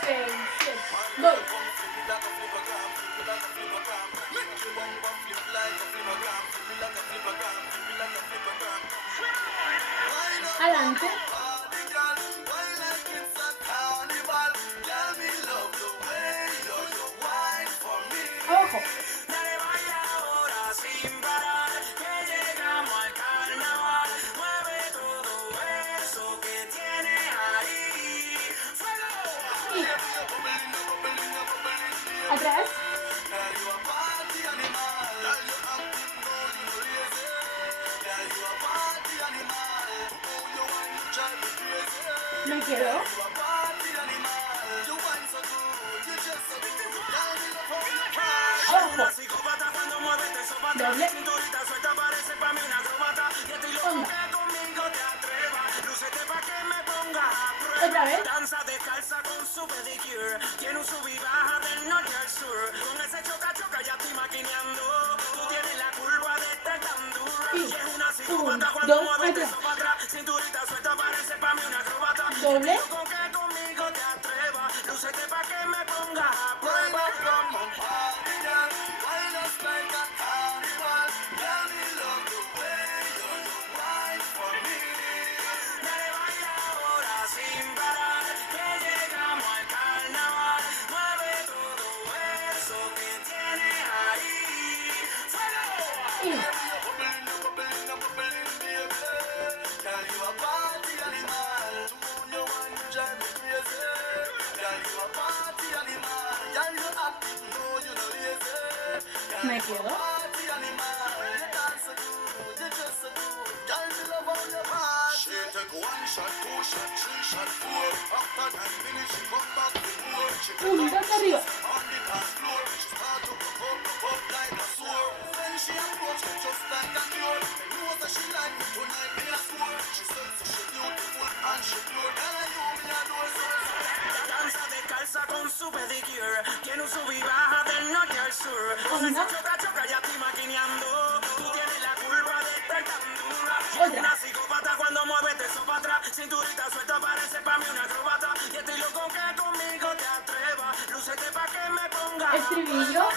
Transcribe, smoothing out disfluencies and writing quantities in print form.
6, 7. Voy. Adelante. Abajo. Atrás. Me quedo. Abajo. Doble. Onda. Otra vez. Danza descalza con su pedicure. Tiene un sub y baja del norte al sur. Con ese choca choca ya estoy maquineando. Tú tienes la curva de estar tan dura. Y es una psicópata cuando mueves eso para atrás. Cinturita suelta parece pa' mí una acróbata. Doble. Con que conmigo te atrevas. Lúcete pa' que me pongas a prueba. Dale baila ahora sin parar. Que llegamos al carnaval. Mueve todo eso que tienes ahí. ¡Fuego! Me quedo. Punta hacia arriba. Danza descalza con su pedicure. Tiene un sub y baja del norte al sur. Con ese choca choca ya estoy maquineando. Tú tienes la curva de estar tan dura. Otra. Una psicópata cuando mueves eso para atrás. Cinturita suelta parece pa' mí una acróbata. Y estoy loco que conmigo te atrevas. Lúcete pa' que me pongas. Estribillo.